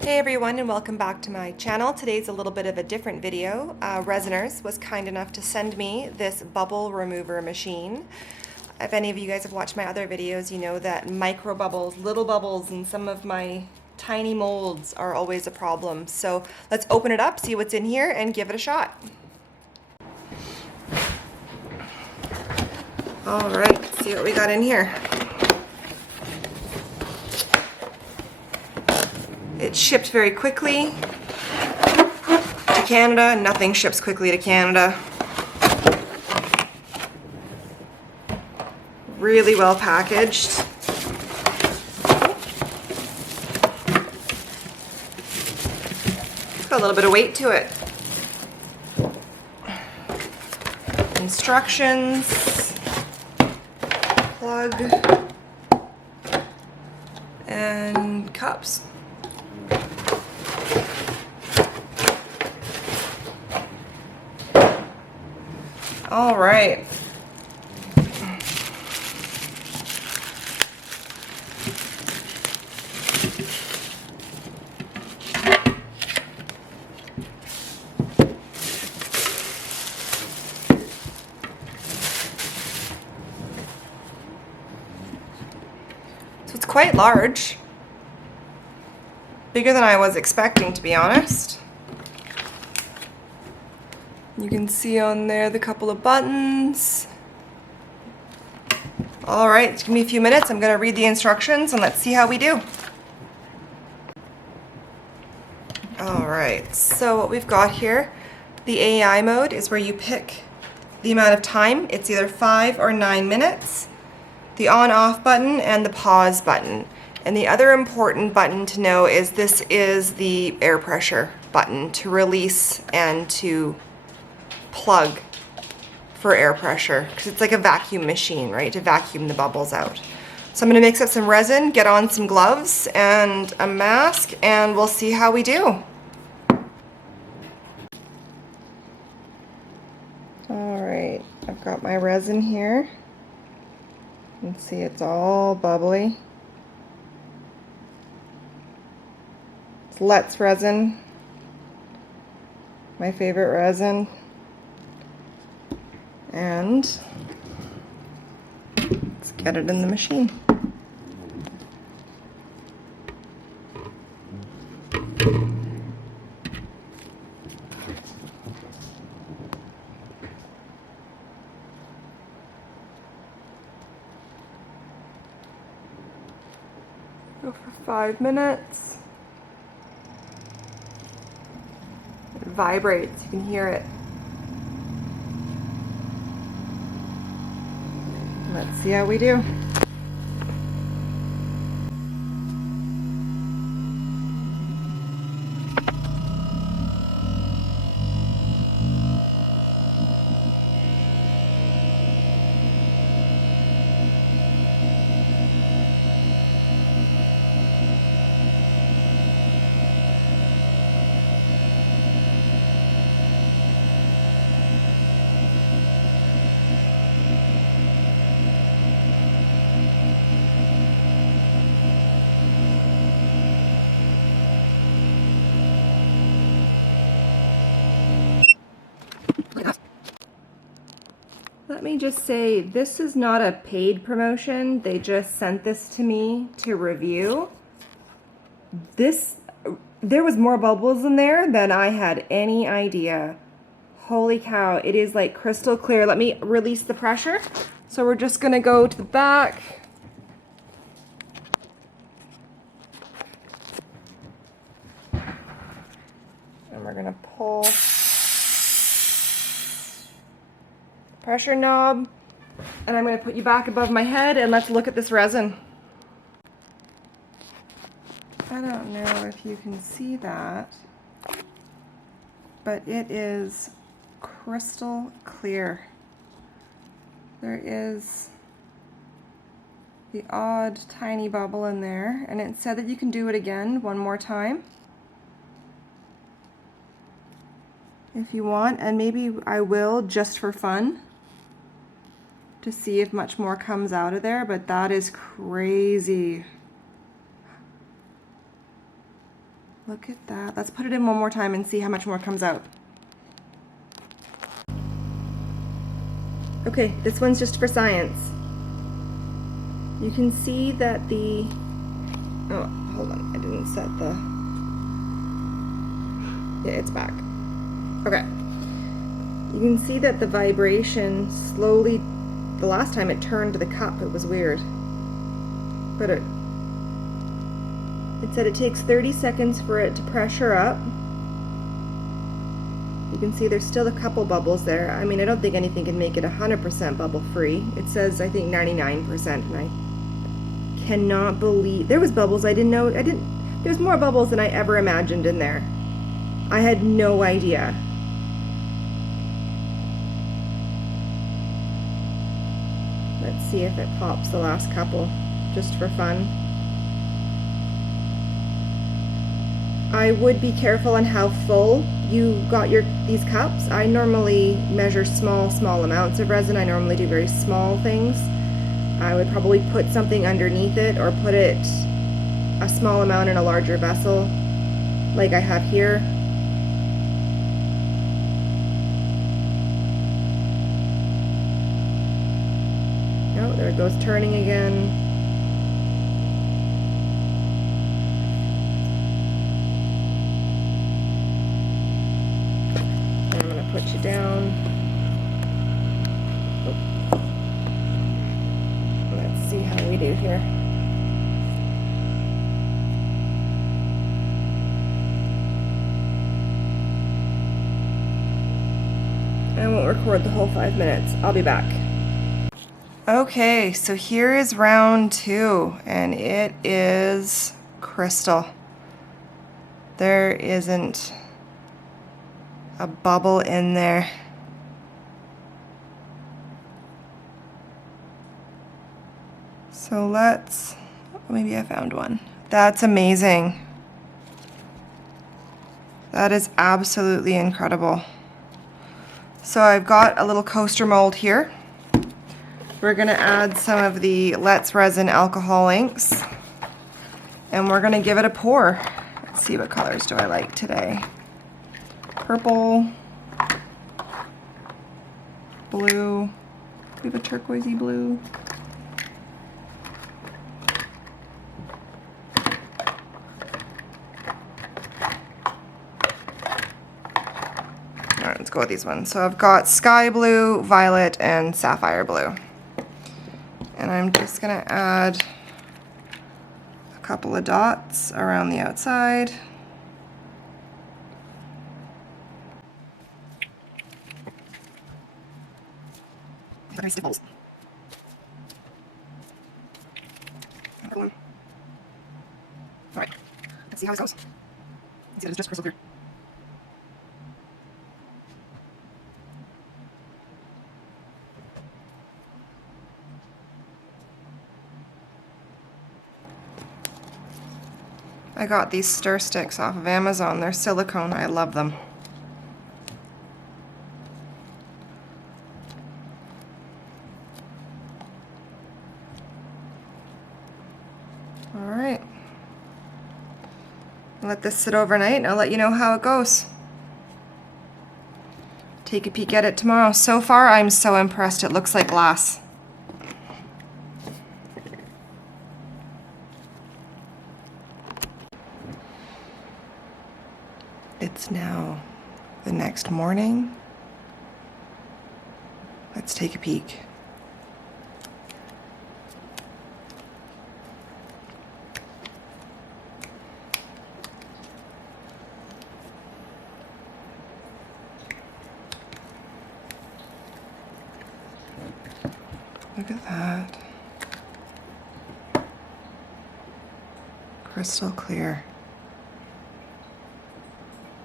Hey everyone, and welcome back to my channel. Today's a little bit of a different video. Resiners was kind enough to send me this bubble remover machine. If any of you guys have watched my other videos, you know that micro bubbles, little bubbles in some of my tiny molds are always a problem. So let's open it up, see what's in here, and give it a shot. All right, let's see what we got in here. It shipped very quickly to Canada. Nothing ships quickly to Canada. Really well packaged. Got a little bit of weight to it. Instructions, plug, and cups. All right. So it's quite large. Bigger than I was expecting, to be honest. You can see on there the couple of buttons. All right, give me a few minutes. I'm gonna read the instructions and let's see how we do. All right, so what we've got here, the AI mode is where you pick the amount of time. It's either 5 or 9 minutes. The on-off button and the pause button. And the other important button to know is this is the air pressure button to release and to plug for air pressure, because it's like a vacuum machine, right, to vacuum the bubbles out. So I'm going to mix up some resin, get on some gloves and a mask, and we'll see how we do. All right, I've got my resin here. You can see it's all bubbly. It's Let's Resin, my favorite resin. And let's get it in the machine. Go for 5 minutes. It vibrates, you can hear it. Let's see how we do. Let me just say, this is not a paid promotion. They just sent this to me to review. There was more bubbles in there than I had any idea. Holy cow, it is like crystal clear. Let me release the pressure. So we're just gonna go to the back. And we're gonna pull pressure knob, and I'm going to put you back above my head and let's look at this resin. I don't know if you can see that, but it is crystal clear. There is the odd tiny bubble in there, and it said that you can do it again one more time if you want, and maybe I will just for fun, to see if much more comes out of there, but that is crazy. Look at that. Let's put it in one more time and see how much more comes out. Okay, this one's just for science. You can see that the, oh, hold on, I didn't set the, yeah, it's back. Okay. You can see that the vibration slowly, the last time it turned the cup, it was weird. But it said it takes 30 seconds for it to pressure up. You can see there's still a couple bubbles there. I mean, I don't think anything can make it 100% bubble free. It says, I think 99%, and I cannot believe, there was bubbles I didn't know, there's more bubbles than I ever imagined in there. I had no idea. Let's see if it pops the last couple, just for fun. I would be careful on how full you got these cups. I normally measure small amounts of resin. I normally do very small things. I would probably put something underneath it or put it a small amount in a larger vessel like I have here. Oh, there it goes turning again. Put you down. Oh. Let's see how we do here. I won't record the whole 5 minutes. I'll be back. Okay, so here is round 2, and it is crystal. There isn't a bubble in there. So maybe I found one. That's amazing. That is absolutely incredible. So I've got a little coaster mold here. We're gonna add some of the Let's Resin alcohol inks, and we're gonna give it a pour. Let's see, what colors do I like today? Purple, blue, we have a turquoisey blue. All right, let's go with these ones. So I've got sky blue, violet, and sapphire blue. And I'm just gonna add a couple of dots around the outside. Very stiff balls. All right, let's see how this goes. Let's see, it is just crystal clear. I got these stir sticks off of Amazon. They're silicone. I love them. All right. Let this sit overnight and I'll let you know how it goes. Take a peek at it tomorrow. So far, I'm so impressed. It looks like glass. It's now the next morning. Let's take a peek. Look at that. Crystal clear.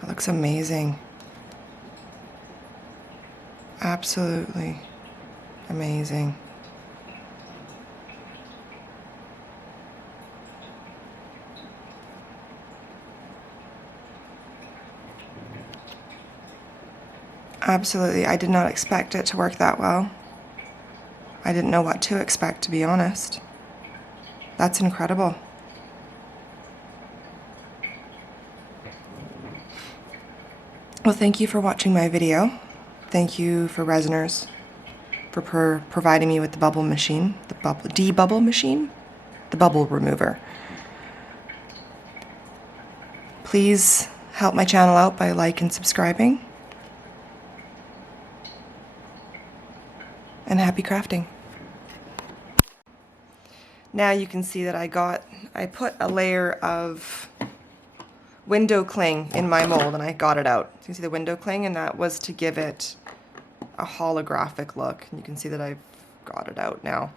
That looks amazing. Absolutely amazing. Absolutely. I did not expect it to work that well. I didn't know what to expect, to be honest. That's incredible. Well, thank you for watching my video. Thank you for Resiners for providing me with the bubble machine, the de-bubble machine, the bubble remover. Please help my channel out by liking and subscribing. And happy crafting. Now you can see that I put a layer of window cling in my mold and I got it out. So you can see the window cling, and that was to give it a holographic look. And you can see that I've got it out now.